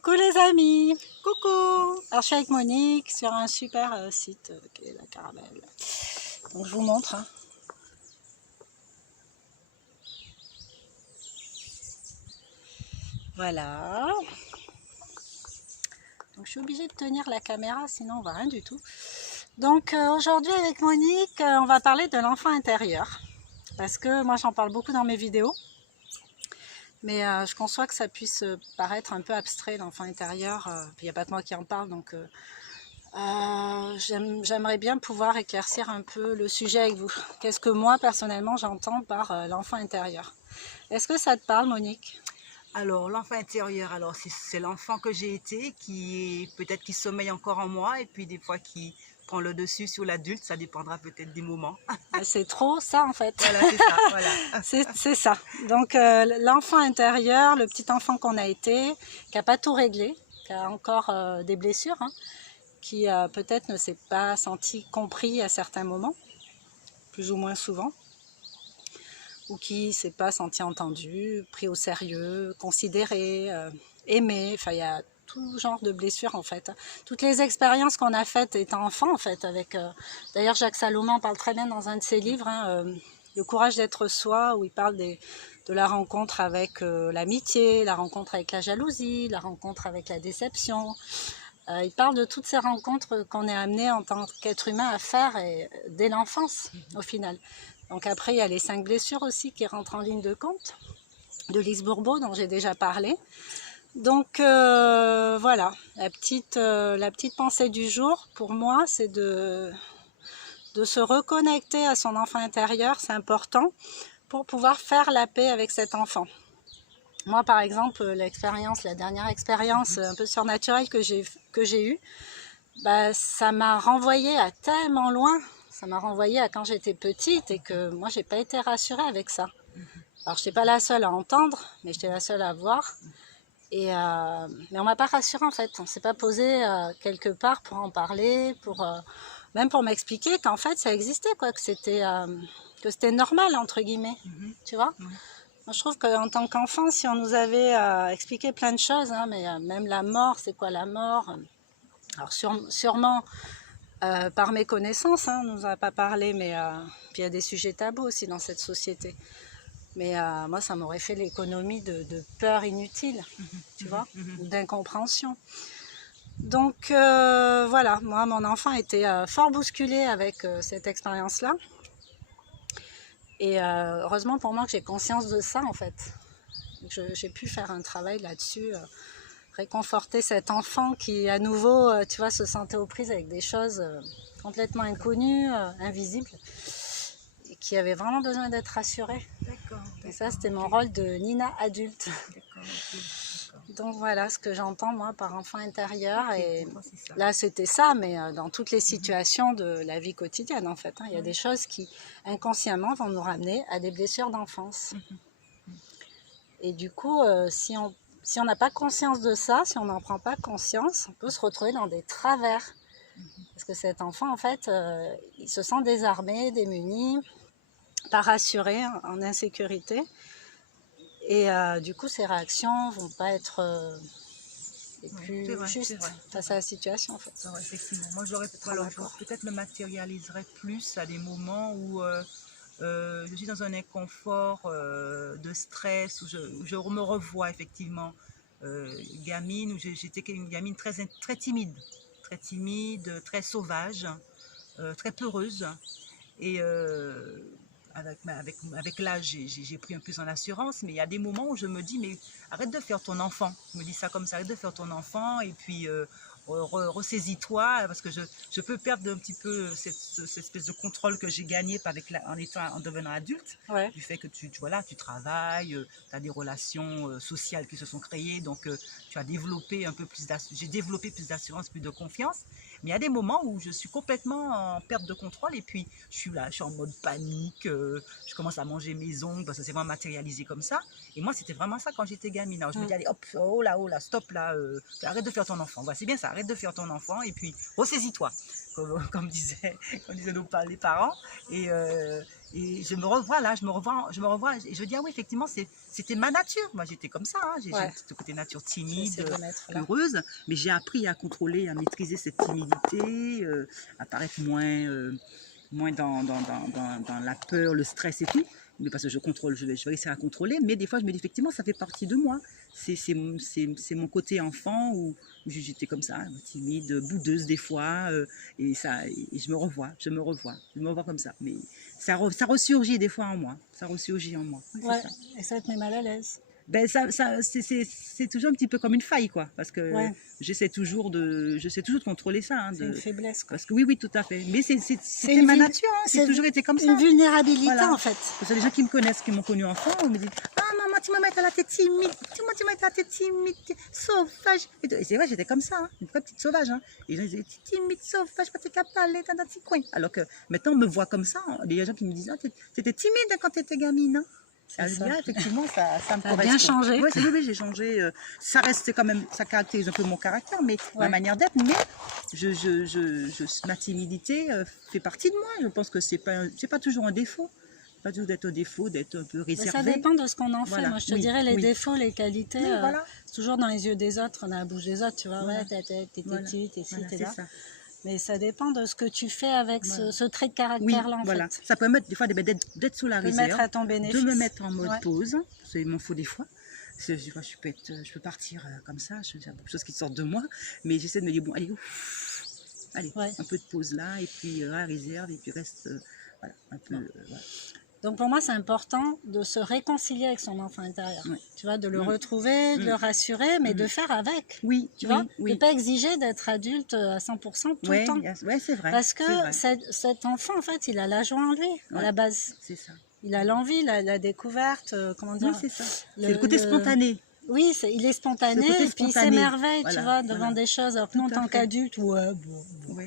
Coucou les amis. Coucou! Alors je suis avec Monique sur un super site qui est la Caramel. Donc je vous montre. Voilà. Donc je suis obligée de tenir la caméra, sinon on voit rien du tout. Donc aujourd'hui avec Monique, on va parler de l'enfant intérieur. Parce que moi j'en parle beaucoup dans mes vidéos. Mais je conçois que ça puisse paraître un peu abstrait, l'enfant intérieur. Il n'y a pas que moi qui en parle, donc j'aimerais bien pouvoir éclaircir un peu le sujet avec vous. Qu'est-ce que moi, personnellement, j'entends par l'enfant intérieur? Est-ce que ça te parle, Monique? Alors, l'enfant intérieur, alors c'est l'enfant que j'ai été, qui peut-être qui sommeille encore en moi, et puis des fois qui prend le dessus sur l'adulte, ça dépendra peut-être des moments. C'est trop ça, en fait. Voilà, c'est ça, voilà. C'est ça. Donc, l'enfant intérieur, le petit enfant qu'on a été, qui n'a pas tout réglé, qui a encore des blessures, hein, qui peut-être ne s'est pas senti compris à certains moments, plus ou moins souvent, ou qui ne s'est pas senti entendu, pris au sérieux, considéré, aimé. Enfin, il y a tout genre de blessures en fait. Toutes les expériences qu'on a faites étant enfant en fait, avec d'ailleurs Jacques Salomon en parle très bien dans un de ses livres, hein, Le courage d'être soi, où il parle de la rencontre avec l'amitié, la rencontre avec la jalousie, la rencontre avec la déception. Il parle de toutes ces rencontres qu'on est amené en tant qu'être humain à faire dès l'enfance au final. Donc après, il y a les 5 blessures aussi qui rentrent en ligne de compte, de Lise Bourbeau, dont j'ai déjà parlé. Donc voilà, la petite pensée du jour, pour moi, c'est de se reconnecter à son enfant intérieur, c'est important, pour pouvoir faire la paix avec cet enfant. Moi, par exemple, la dernière expérience un peu surnaturelle que j'ai eue, bah, ça m'a renvoyée à tellement loin. Ça m'a renvoyée à quand j'étais petite et que moi, j'ai pas été rassurée avec ça. Alors, je n'étais pas la seule à entendre, mais j'étais la seule à voir. Mais on m'a pas rassurée en fait. On s'est pas posé quelque part pour en parler, même pour m'expliquer qu'en fait, ça existait, quoi, que c'était normal, entre guillemets. Tu vois? Moi, je trouve qu'en tant qu'enfant, si on nous avait expliqué plein de choses, hein, mais même la mort, c'est quoi la mort? Alors sûrement par mes connaissances, hein, on ne nous a pas parlé, mais puis il y a des sujets tabous aussi dans cette société. Mais moi, ça m'aurait fait l'économie de peur inutile, tu vois, ou d'incompréhension. Donc voilà, moi, mon enfant était fort bousculé avec cette expérience-là. Et heureusement pour moi que j'ai conscience de ça, en fait. J'ai pu faire un travail là-dessus, réconforter cet enfant qui, à nouveau, tu vois, se sentait aux prises avec des choses complètement inconnues, invisibles, et qui avait vraiment besoin d'être rassuré. D'accord. Et ça, c'était mon rôle de Nina adulte. Donc voilà ce que j'entends moi par enfant intérieur. Et là, c'était ça, mais dans toutes les situations de la vie quotidienne, en fait. Hein, il y a des choses qui, inconsciemment, vont nous ramener à des blessures d'enfance. Et du coup, si on n'a pas conscience de ça, si on n'en prend pas conscience, on peut se retrouver dans des travers. Parce que cet enfant, en fait, il se sent désarmé, démuni, pas rassuré, en insécurité. Et du coup, ses réactions vont pas être les plus justes face à la situation, en fait. Vrai, effectivement. Moi, peut-être le matérialiserais plus à des moments où je suis dans un inconfort de stress, où je me revois effectivement gamine, où j'étais une gamine très timide, très sauvage, très peureuse. Et avec l'âge, j'ai pris un peu en assurance, mais il y a des moments où je me dis, mais arrête de faire ton enfant. Je me dis ça comme ça, arrête de faire ton enfant, et puis ressaisis-toi, parce que je peux perdre un petit peu cette espèce de contrôle que j'ai gagné en devenant adulte, Ouais. du fait que tu travailles, tu as des relations sociales qui se sont créées, donc tu as développé j'ai développé plus d'assurance, plus de confiance. Mais il y a des moments où je suis complètement en perte de contrôle, et puis je suis en mode panique, je commence à manger mes ongles parce que c'est vraiment matérialisé comme ça. Et moi, c'était vraiment ça quand j'étais gamine. Alors, je me dis, allez, hop, oh là, stop là, arrête de faire ton enfant. Voilà, c'est bien ça, arrête de faire ton enfant, et puis ressaisis-toi, comme disaient les parents. Et Et je me revois là, je me revois, et je dis, ah oui, effectivement, c'était ma nature. Moi, j'étais comme ça, hein. J'ai Ouais. ce côté nature Je vais timide, essayer de le mettre là. peureuse, mais j'ai appris à contrôler, à maîtriser cette timidité, à paraître moins dans la peur, le stress et tout. Mais parce que je vais réussir à contrôler, mais des fois, je me dis, effectivement, ça fait partie de moi. C'est mon côté enfant où j'étais comme ça, timide, boudeuse des fois, et je me revois comme ça. Mais ça ressurgit des fois en moi. Ça ressurgit en moi. Ouais, Ouais, c'est ça. et ça te met mal à l'aise. Ben c'est toujours un petit peu comme une faille, quoi. Parce que Ouais, j'essaie toujours de contrôler ça. Hein, c'est une faiblesse, quoi. parce que oui, tout à fait. Mais C'est c'était une ma vul- nature, hein, j'ai c'est toujours été comme ça. une vulnérabilité, Voilà. en fait. Parce que les gens qui me connaissent, qui m'ont connu enfant, on me dit, ah maman, tu m'as mis à la tête timide, tu m'as mis à la tête timide, sauvage. Et c'est vrai, j'étais comme ça, hein, une vraie petite sauvage. Hein. Et les gens disaient, timide, sauvage, pas t'es capable d'aller dans un petit coin. Alors que maintenant, on me voit comme ça. Hein. Il y a des gens qui me disent, ah, t'étais timide quand t'étais gamine. Hein. C'est ça. Là, effectivement, ça me Ça a correspond. bien changé. Oui, oui, j'ai changé. Ça reste quand même, ça caractérise un peu mon caractère, mais ma Ouais. manière d'être. Mais ma timidité fait partie de moi. Je pense que c'est pas toujours un défaut. Pas toujours d'être un défaut, d'être un peu Mais réservé. ça dépend de ce qu'on en fait. Voilà. Moi, je te Oui, dirais les oui. défauts, les qualités, Oui, voilà. c'est toujours dans les yeux des autres, dans la bouche des autres, tu vois. Voilà. Ouais, t'es Voilà. petit, t'es ci, Voilà, t'es c'est là. ça. Mais ça dépend de ce que tu fais avec Voilà. ce trait de Oui, caractère-là, en voilà. fait. Ça peut mettre des fois d'être sous la De le mettre réserve, à ton de bénéfice. me mettre en mode Ouais. pause. C'est m'en faut des fois. Je peux partir comme ça, il y a beaucoup de choses qui sortent de moi, mais j'essaie de me dire, bon, allez, ouf, allez, Ouais. un peu de pause là, et puis la réserve, et puis reste, voilà, un peu, voilà. Donc pour moi, c'est important de se réconcilier avec son enfant intérieur. Ouais. Tu vois, de le Mm. retrouver, de le rassurer, mais de faire avec. Oui, Tu oui, vois, de oui. ne pas exiger d'être adulte à 100% tout Ouais, le temps. ouais, c'est vrai. Parce que c'est vrai. cet enfant, en fait, il a la joie en lui, à Ouais. la base. C'est ça. Il a l'envie, la découverte, comment dire. Oui, c'est ça. C'est le côté spontané. Oui, il est spontané, Ce côté et puis il spontané. s'émerveille, Voilà, tu vois, devant voilà. des choses. Alors que Tout nous, en à tant fait. qu'adulte, ouais, bon. Oui,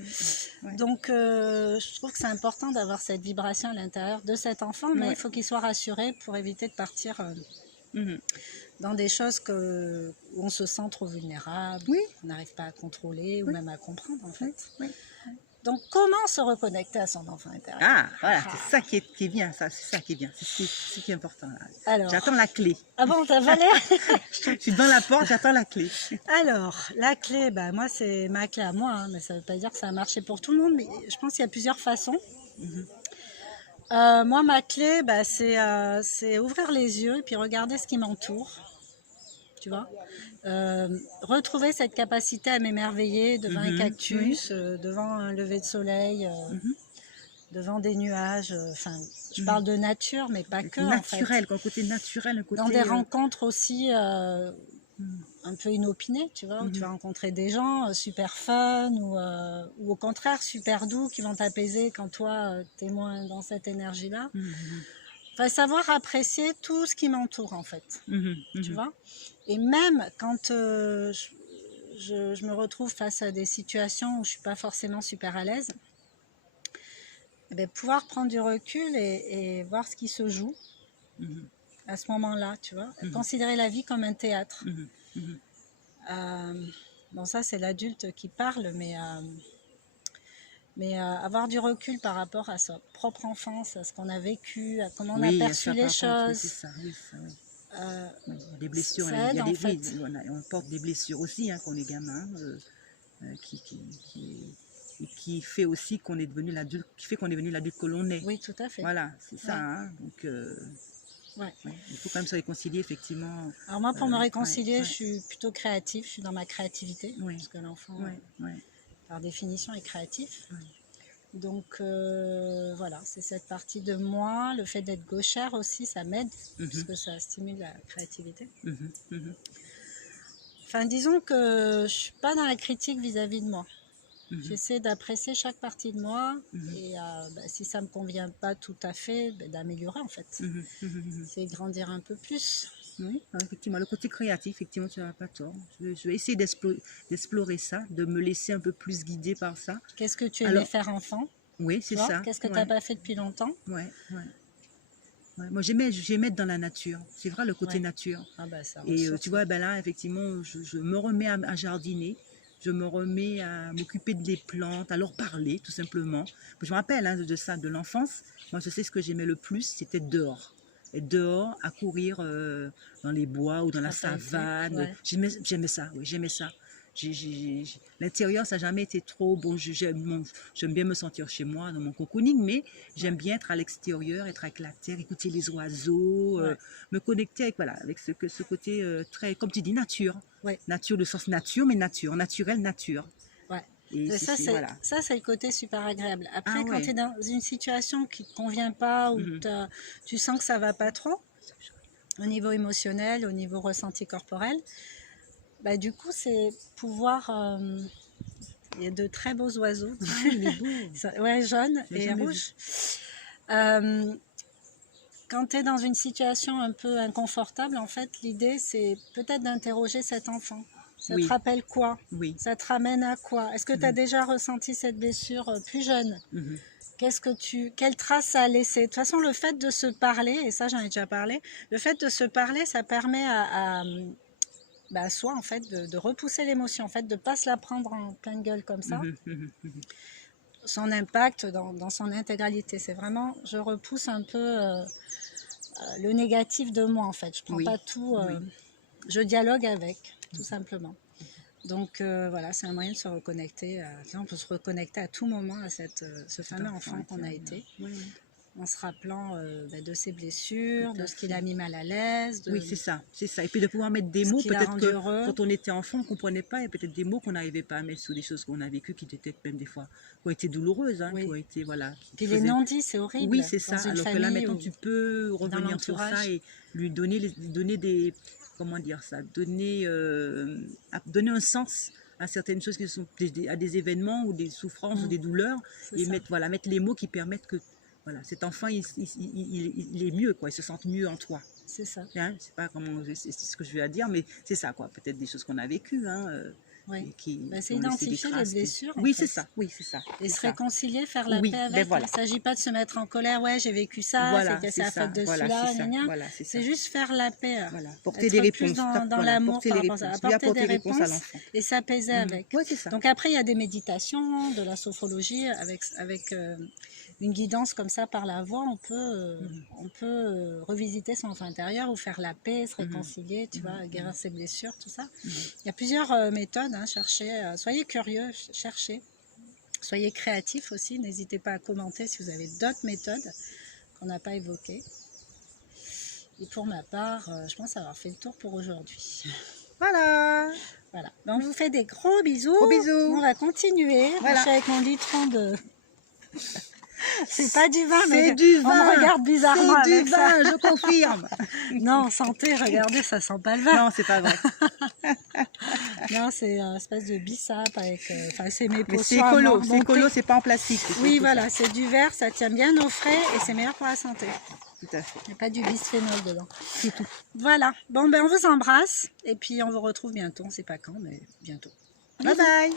ouais. Donc, je trouve que c'est important d'avoir cette vibration à l'intérieur de cet enfant, mais Ouais. il faut qu'il soit rassuré pour éviter de partir Mhm. dans des choses où on se sent trop vulnérable, Oui. on n'arrive pas à contrôler ou Oui. même à comprendre, en fait. Oui. Donc, comment se reconnecter à son enfant intérieur? Ah, voilà, c'est ça qui est bien, ça, c'est ça qui est bien, c'est ce qui est important. Là. Alors, J'attends la clé. ah bon, t'as volé? Je suis devant la porte, j'attends la clé. Alors, la clé, bah, moi, c'est ma clé à moi, hein, mais ça ne veut pas dire que ça a marché pour tout le monde, mais je pense qu'il y a plusieurs façons. Mhm. Moi, ma clé, bah, c'est ouvrir les yeux et puis regarder ce qui m'entoure, tu vois. Retrouver cette capacité à m'émerveiller devant un Mhm, cactus, devant un lever de soleil, Mhm. devant des nuages. Enfin, je parle de nature, mais pas que, en fait. Naturel, quand le côté naturel, le côté... Dans des rencontres aussi Mhm. un peu inopinées, tu vois, où tu Mhm. vas rencontrer des gens super fun ou au contraire super doux qui vont t'apaiser quand toi, t'es moins dans cette énergie-là. Mhm. Enfin, savoir apprécier tout ce qui m'entoure, en fait, Mhm. tu Mhm. vois. Et même quand je me retrouve face à des situations où je suis pas forcément super à l'aise, eh bien, pouvoir prendre du recul et voir ce qui se joue Mhm. à ce moment-là, tu vois. Mhm. Considérer la vie comme un théâtre. Mhm. Mhm. Bon, ça, c'est l'adulte qui parle, mais avoir du recul par rapport à sa propre enfance, à ce qu'on a vécu, à comment on a Oui, perçu ça, les par contre, oui, c'est choses. ça, oui, ça, oui. Oui, Oui, il y a des blessures, ça il y aide, a en des, fait. oui, on porte des blessures aussi, hein, quand on est gamin, qui fait aussi qu'on est devenu l'adulte, qui fait qu'on est devenu l'adulte que l'on est. Oui, tout à fait. Voilà, c'est ça. Ouais. Hein, donc, Ouais. ouais, il faut quand même se réconcilier, effectivement. Alors moi, pour me réconcilier, ouais. je suis plutôt créative, je suis dans ma créativité, Oui. parce que l'enfant, Ouais. par définition, est créatif. Ouais. Donc voilà, c'est cette partie de moi. Le fait d'être gauchère aussi, ça m'aide, puisque ça stimule la créativité. Mhm. Mhm. Enfin, disons que je suis pas dans la critique vis-à-vis de moi. Mhm. J'essaie d'apprécier chaque partie de moi Mhm. et si ça me convient pas tout à fait, d'améliorer en fait. Mhm. Mhm. C'est grandir un peu plus. Oui, effectivement, le côté créatif, effectivement, tu n'as pas tort. Je vais essayer d'explorer ça, de me laisser un peu plus guider par ça. Qu'est-ce que tu aimais Alors, faire enfant? oui, c'est ça. Qu'est-ce que tu ouais. n'as pas fait depuis longtemps? Ouais. Ouais, moi, j'aimais être dans la nature. C'est vrai, le côté Ouais. nature. Ah bah ça Et ressource. tu vois, ben là, effectivement, je me remets à jardiner. je me remets à m'occuper des plantes, à leur parler tout simplement. Je me rappelle hein, de ça, de l'enfance. Moi, je sais ce que j'aimais le plus, c'était dehors. Et dehors, à courir dans les bois ou dans la savane. Ouais. J'aimais ça, oui, j'aimais ça. L'intérieur, ça n'a jamais été trop bon. J'aime bien me sentir chez moi, dans mon cocooning, mais j'aime bien être à l'extérieur, être avec la terre, écouter les oiseaux, me connecter avec, voilà, avec ce côté très, comme tu dis, nature. Ouais. Nature, le sens nature, mais nature, naturel, nature. Ouais. Et ça, c'est le côté super agréable. Après, quand tu es dans une situation qui ne te convient pas, ou tu sens que ça ne va pas trop, au niveau émotionnel, au niveau ressenti corporel, bah, du coup, c'est pouvoir... il y a de très beaux oiseaux. Ah, il est beau. Ouais, jaunes et rouges. Quand tu es dans une situation un peu inconfortable, en fait, l'idée, c'est peut-être d'interroger cet enfant. Ça te rappelle quoi? Ça te ramène à quoi? Est-ce que tu as déjà ressenti cette blessure plus jeune? Quelle trace ça a laissé? De toute façon, le fait de se parler, et ça j'en ai déjà parlé, le fait de se parler, ça permet à soi en fait de repousser l'émotion, en fait, de ne pas se la prendre en pleine gueule comme ça. Son impact dans son intégralité, c'est vraiment, je repousse un peu le négatif de moi en fait. Je prends pas tout, je dialogue avec, tout simplement. Donc voilà, c'est un moyen de se reconnecter. On peut se reconnecter à tout moment à ce fameux enfant qu'on a été, en se rappelant de ses blessures, de ce qui l'a mis mal à l'aise. Oui, c'est ça, c'est ça. Et puis de pouvoir mettre des mots, peut-être que quand on était enfant, on ne comprenait pas, et peut-être des mots qu'on n'arrivait pas à mettre sur des choses qu'on a vécues, qui étaient même des fois, qui ont été douloureuses, hein, qui ont été, voilà. Puis les non-dits, c'est horrible. Oui, c'est ça. Alors que là, maintenant, tu peux revenir sur ça et lui donner des, comment dire ça, donner un sens à certaines choses qui sont à des événements ou des souffrances ou des douleurs, et mettre les mots qui permettent que voilà, cet enfant, il est mieux, quoi. Il se sent mieux en toi. C'est ça. Hein, c'est pas comment c'est ce que je veux dire, mais c'est ça, quoi. Peut-être des choses qu'on a vécues. Hein, c'est identifier les blessures. Oui, c'est ça. Oui, c'est ça. Et se réconcilier, faire la paix avec. Il ne s'agit pas de se mettre en colère. Ouais, j'ai vécu ça, c'est la faute de celui-là. C'est juste faire la paix. Voilà. Porter des réponses. Dans l'amour par rapport à ça. Apporter des réponses et s'apaiser avec. Oui, c'est ça. Donc après, il y a des méditations, de la sophrologie avec une guidance comme ça par la voix. On peut revisiter son enfant intérieur ou faire la paix, se réconcilier, tu vois, guérir ses blessures, tout ça. Il y a plusieurs méthodes. Cherchez, soyez curieux, cherchez. Soyez créatifs aussi. N'hésitez pas à commenter si vous avez d'autres méthodes qu'on n'a pas évoquées. Et pour ma part, je pense avoir fait le tour pour aujourd'hui. Voilà. Donc, je vous fais des gros bisous. Gros bisous. On va continuer. Je suis avec mon litron de... C'est pas du vin, mais c'est du vin. On me regarde bizarrement avec ça. C'est du vin, je confirme. Non, santé, regardez, ça sent pas le vin. Non, c'est pas vrai. Non, c'est une espèce de bissap avec... c'est mes pots. C'est écolo, c'est pas en plastique. Oui, voilà, c'est du verre, ça tient bien au frais et c'est meilleur pour la santé. Tout à fait. Il n'y a pas du bisphénol dedans. C'est tout. Voilà. Bon, on vous embrasse et puis on vous retrouve bientôt. On ne sait pas quand, mais bientôt. Bye bye.